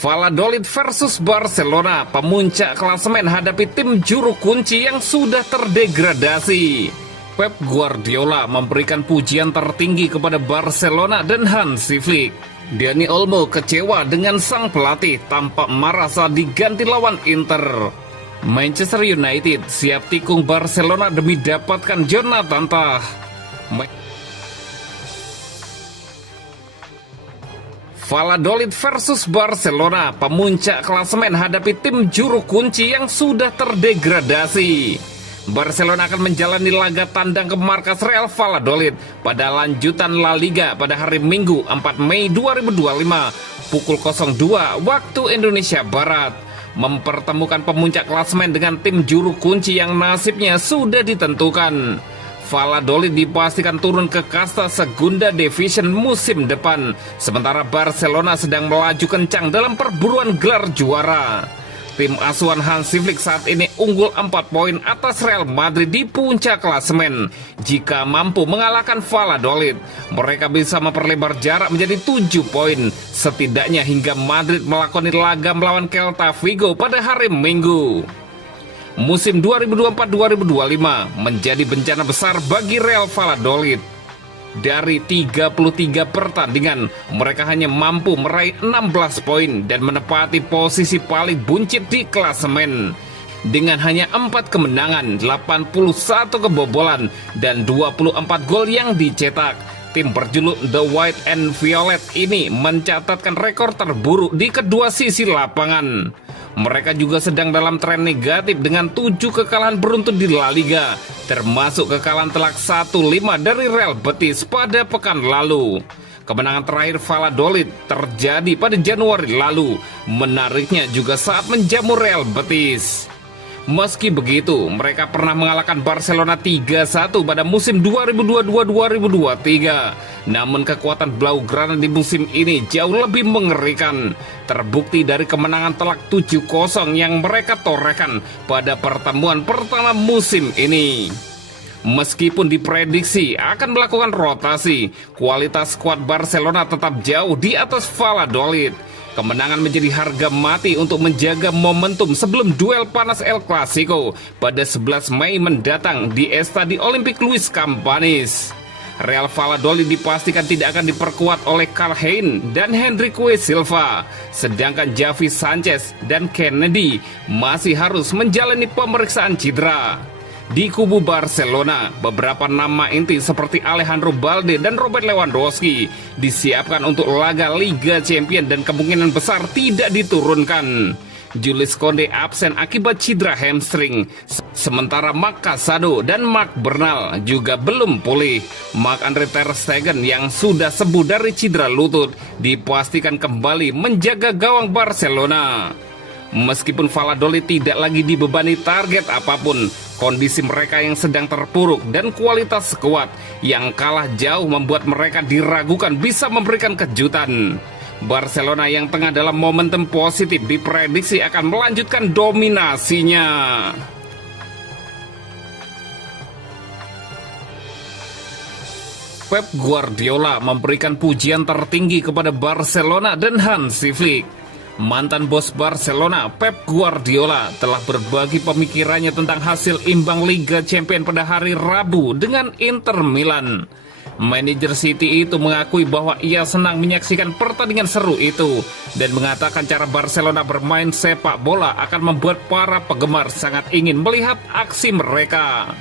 Valladolid versus Barcelona, pemuncak klasemen hadapi tim juru kunci yang sudah terdegradasi. Pep Guardiola memberikan pujian tertinggi kepada Barcelona dan Hansi Flick. Dani Olmo kecewa dengan sang pelatih, tampak marah saat diganti lawan Inter. Manchester United siap tikung Barcelona demi dapatkan Jonathan Tah. Valladolid versus Barcelona, pemuncak klasemen hadapi tim juru kunci yang sudah terdegradasi. Barcelona akan menjalani laga tandang ke markas Real Valladolid pada lanjutan La Liga pada hari Minggu 4 Mei 2025 pukul 02 waktu Indonesia Barat, mempertemukan pemuncak klasemen dengan tim juru kunci yang nasibnya sudah ditentukan. Valladolid dipastikan turun ke kasta Segunda Division musim depan, sementara Barcelona sedang melaju kencang dalam perburuan gelar juara. Tim asuhan Hansi Flick saat ini unggul 4 poin atas Real Madrid di puncak klasemen. Jika mampu mengalahkan Valladolid, mereka bisa memperlebar jarak menjadi 7 poin, setidaknya hingga Madrid melakoni laga melawan Celta Vigo pada hari Minggu. Musim 2024-2025 menjadi bencana besar bagi Real Valladolid. Dari 33 pertandingan, mereka hanya mampu meraih 16 poin dan menepati posisi paling buncit di klasemen. Dengan hanya 4 kemenangan, 81 kebobolan, dan 24 gol yang dicetak, tim berjuluk The White and Violet ini mencatatkan rekor terburuk di kedua sisi lapangan. Mereka juga sedang dalam tren negatif dengan 7 kekalahan beruntun di La Liga, termasuk kekalahan telak 1-5 dari Real Betis pada pekan lalu. Kemenangan terakhir Valladolid terjadi pada Januari lalu, menariknya juga saat menjamu Real Betis. Meski begitu, mereka pernah mengalahkan Barcelona 3-1 pada musim 2022-2023. Namun kekuatan Blaugrana di musim ini jauh lebih mengerikan. Terbukti dari kemenangan telak 7-0 yang mereka torehkan pada pertemuan pertama musim ini. Meskipun diprediksi akan melakukan rotasi, kualitas skuad Barcelona tetap jauh di atas Valladolid. Kemenangan menjadi harga mati untuk menjaga momentum sebelum duel panas El Clasico pada 11 Mei mendatang di Estadi Olympic Luis Campanis. Real Valladolid dipastikan tidak akan diperkuat oleh Karl-Heinz dan Henrique Silva, sedangkan Javi Sanchez dan Kennedy masih harus menjalani pemeriksaan cedera. Di kubu Barcelona, beberapa nama inti seperti Alejandro Balde dan Robert Lewandowski disiapkan untuk laga Liga Champions dan kemungkinan besar tidak diturunkan. Jules Koundé absen akibat cedera hamstring, sementara Marc Casado dan Marc Bernal juga belum pulih. Marc-Andre ter Stegen yang sudah sembuh dari cedera lutut dipastikan kembali menjaga gawang Barcelona. Meskipun Valladolid tidak lagi dibebani target apapun, kondisi mereka yang sedang terpuruk dan kualitas skuad yang kalah jauh membuat mereka diragukan bisa memberikan kejutan. Barcelona yang tengah dalam momentum positif diprediksi akan melanjutkan dominasinya. Pep Guardiola memberikan pujian tertinggi kepada Barcelona dan Hansi Flick. Mantan bos Barcelona, Pep Guardiola, telah berbagi pemikirannya tentang hasil imbang Liga Champions pada hari Rabu dengan Inter Milan. Manajer City itu mengakui bahwa ia senang menyaksikan pertandingan seru itu dan mengatakan cara Barcelona bermain sepak bola akan membuat para penggemar sangat ingin melihat aksi mereka.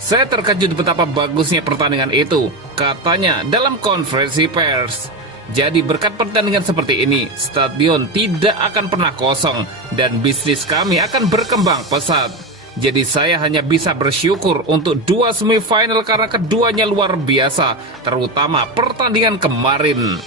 Saya terkejut betapa bagusnya pertandingan itu, katanya dalam konferensi pers. Jadi berkat pertandingan seperti ini, stadion tidak akan pernah kosong dan bisnis kami akan berkembang pesat. Jadi saya hanya bisa bersyukur untuk 2 semifinal karena keduanya luar biasa, terutama pertandingan kemarin.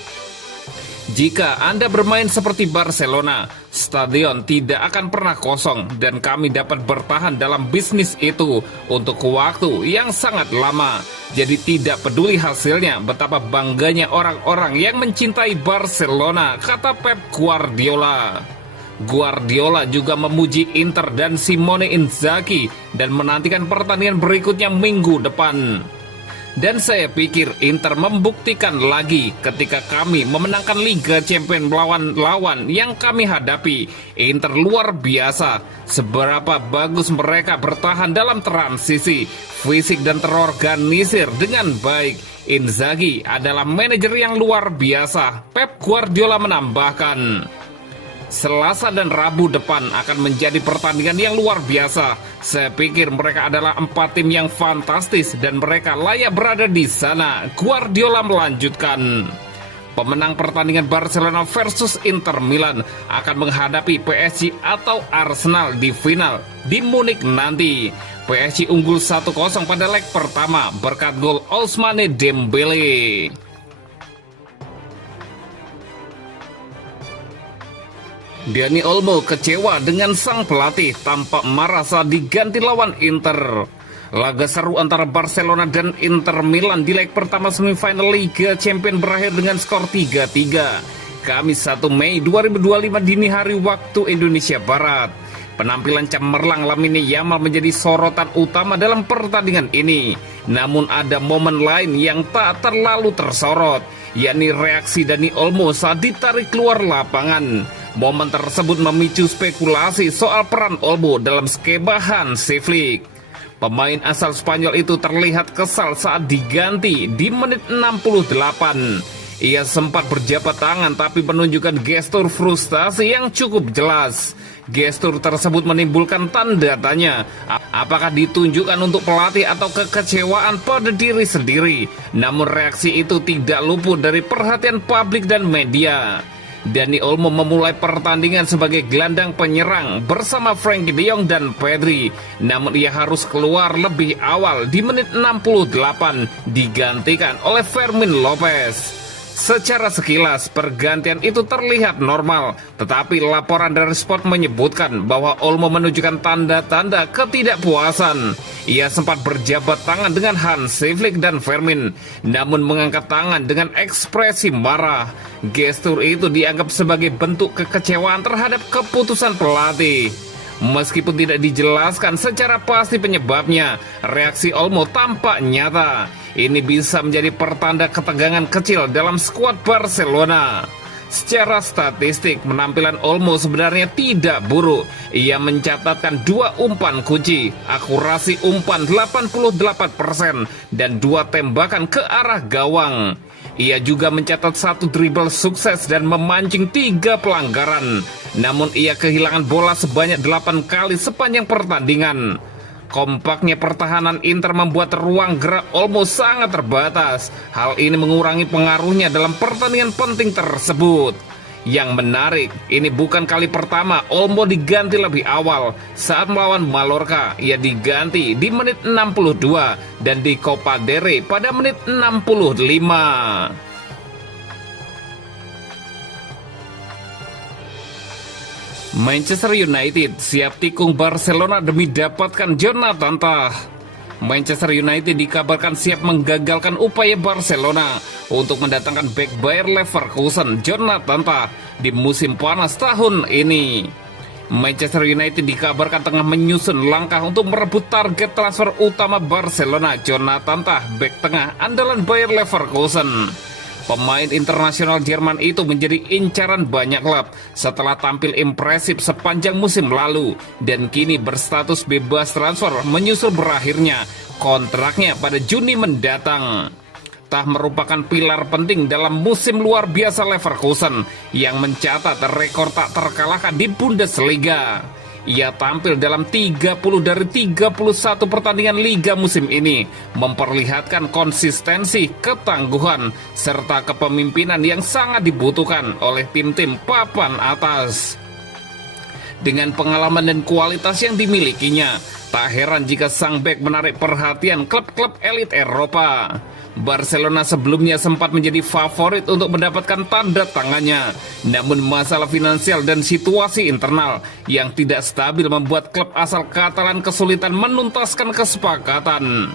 Jika Anda bermain seperti Barcelona, stadion tidak akan pernah kosong dan kami dapat bertahan dalam bisnis itu untuk waktu yang sangat lama. Jadi tidak peduli hasilnya, betapa bangganya orang-orang yang mencintai Barcelona, kata Pep Guardiola. Guardiola juga memuji Inter dan Simone Inzaghi dan menantikan pertandingan berikutnya minggu depan. Dan saya pikir Inter membuktikan lagi ketika kami memenangkan Liga Champions melawan lawan yang kami hadapi. Inter luar biasa. Seberapa bagus mereka bertahan dalam transisi, fisik dan terorganisir dengan baik. Inzaghi adalah manajer yang luar biasa. Pep Guardiola menambahkan, Selasa dan Rabu depan akan menjadi pertandingan yang luar biasa. Saya pikir mereka adalah 4 tim yang fantastis dan mereka layak berada di sana. Guardiola melanjutkan. Pemenang pertandingan Barcelona versus Inter Milan akan menghadapi PSG atau Arsenal di final di Munich nanti. PSG unggul 1-0 pada leg pertama berkat gol Ousmane Dembele. Dani Olmo kecewa dengan sang pelatih, tampak marah saat diganti lawan Inter. Laga seru antara Barcelona dan Inter Milan di leg pertama semifinal Liga Champions berakhir dengan skor 3-3. Kamis 1 Mei 2025 dini hari waktu Indonesia Barat. Penampilan cemerlang Lamine Yamal menjadi sorotan utama dalam pertandingan ini. Namun ada momen lain yang tak terlalu tersorot, yakni reaksi Dani Olmo saat ditarik keluar lapangan. Momen tersebut memicu spekulasi soal peran Olmo dalam skema Hansi Flick. Pemain asal Spanyol itu terlihat kesal saat diganti di menit 68. Ia sempat berjabat tangan tapi menunjukkan gestur frustasi yang cukup jelas. Gestur tersebut menimbulkan tanda tanya, apakah ditunjukkan untuk pelatih atau kekecewaan pada diri sendiri. Namun reaksi itu tidak luput dari perhatian publik dan media. Dani Olmo memulai pertandingan sebagai gelandang penyerang bersama Frenkie de Jong dan Pedri. Namun ia harus keluar lebih awal di menit 68, digantikan oleh Fermin Lopez. Secara sekilas pergantian itu terlihat normal, tetapi laporan dari Sport menyebutkan bahwa Olmo menunjukkan tanda-tanda ketidakpuasan. Ia sempat berjabat tangan dengan Hansi Flick dan Fermin, namun mengangkat tangan dengan ekspresi marah. Gestur itu dianggap sebagai bentuk kekecewaan terhadap keputusan pelatih. Meskipun tidak dijelaskan secara pasti penyebabnya, reaksi Olmo tampak nyata. Ini bisa menjadi pertanda ketegangan kecil dalam skuad Barcelona. Secara statistik, penampilan Olmo sebenarnya tidak buruk. Ia mencatatkan 2 umpan kunci, akurasi umpan 88%, dan 2 tembakan ke arah gawang. Ia juga mencatat 1 dribble sukses dan memancing 3 pelanggaran. Namun ia kehilangan bola sebanyak 8 kali sepanjang pertandingan. Kompaknya pertahanan Inter membuat ruang gerak Olmo sangat terbatas. Hal ini mengurangi pengaruhnya dalam pertandingan penting tersebut. Yang menarik, ini bukan kali pertama Olmo diganti lebih awal. Saat melawan Mallorca, ia diganti di menit 62 dan di Copa del Rey pada menit 65. Manchester United siap tikung Barcelona demi dapatkan Jonathan Tah. Manchester United dikabarkan siap menggagalkan upaya Barcelona untuk mendatangkan bek Bayer Leverkusen Jonathan Tah di musim panas tahun ini. Manchester United dikabarkan tengah menyusun langkah untuk merebut target transfer utama Barcelona Jonathan Tah, bek tengah andalan Bayer Leverkusen. Pemain internasional Jerman itu menjadi incaran banyak klub setelah tampil impresif sepanjang musim lalu dan kini berstatus bebas transfer menyusul berakhirnya kontraknya pada Juni mendatang. Tah merupakan pilar penting dalam musim luar biasa Leverkusen yang mencatat rekor tak terkalahkan di Bundesliga. Ia tampil dalam 30 dari 31 pertandingan Liga musim ini, memperlihatkan konsistensi, ketangguhan, serta kepemimpinan yang sangat dibutuhkan oleh tim-tim papan atas. Dengan pengalaman dan kualitas yang dimilikinya, tak heran jika sang bek menarik perhatian klub-klub elit Eropa. Barcelona sebelumnya sempat menjadi favorit untuk mendapatkan tanda tangannya. Namun masalah finansial dan situasi internal yang tidak stabil membuat klub asal Katalan kesulitan menuntaskan kesepakatan.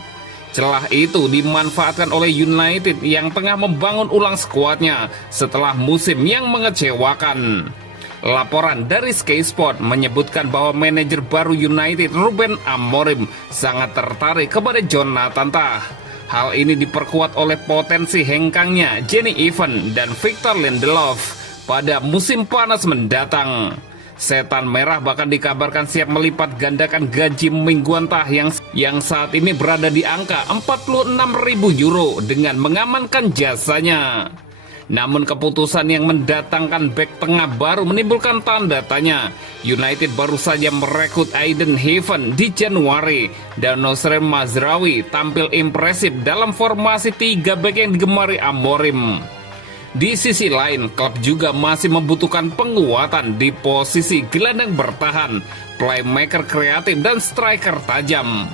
Celah itu dimanfaatkan oleh United yang tengah membangun ulang skuadnya setelah musim yang mengecewakan. Laporan dari Sky Sport menyebutkan bahwa manajer baru United Ruben Amorim sangat tertarik kepada Jonathan Tah. Hal ini diperkuat oleh potensi hengkangnya Jenny Evans dan Victor Lindelof pada musim panas mendatang. Setan Merah bahkan dikabarkan siap melipat gandakan gaji mingguan Tah yang saat ini berada di angka 46.000 euro dengan mengamankan jasanya. Namun keputusan yang mendatangkan bek tengah baru menimbulkan tanda tanya. United baru saja merekrut Aiden Heaven di Januari dan Nosrem Mazraoui tampil impresif dalam formasi 3 bek yang digemari Amorim. Di sisi lain, klub juga masih membutuhkan penguatan di posisi gelandang bertahan, playmaker kreatif, dan striker tajam.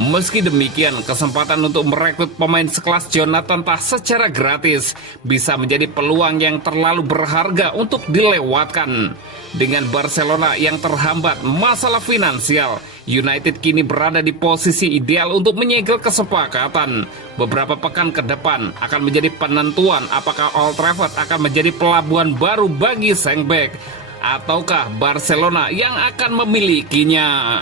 Meski demikian, kesempatan untuk merekrut pemain sekelas Jonathan Tah secara gratis bisa menjadi peluang yang terlalu berharga untuk dilewatkan. Dengan Barcelona yang terhambat masalah finansial, United kini berada di posisi ideal untuk menyegel kesepakatan. Beberapa pekan ke depan akan menjadi penentuan apakah Old Trafford akan menjadi pelabuhan baru bagi sang bek ataukah Barcelona yang akan memilikinya.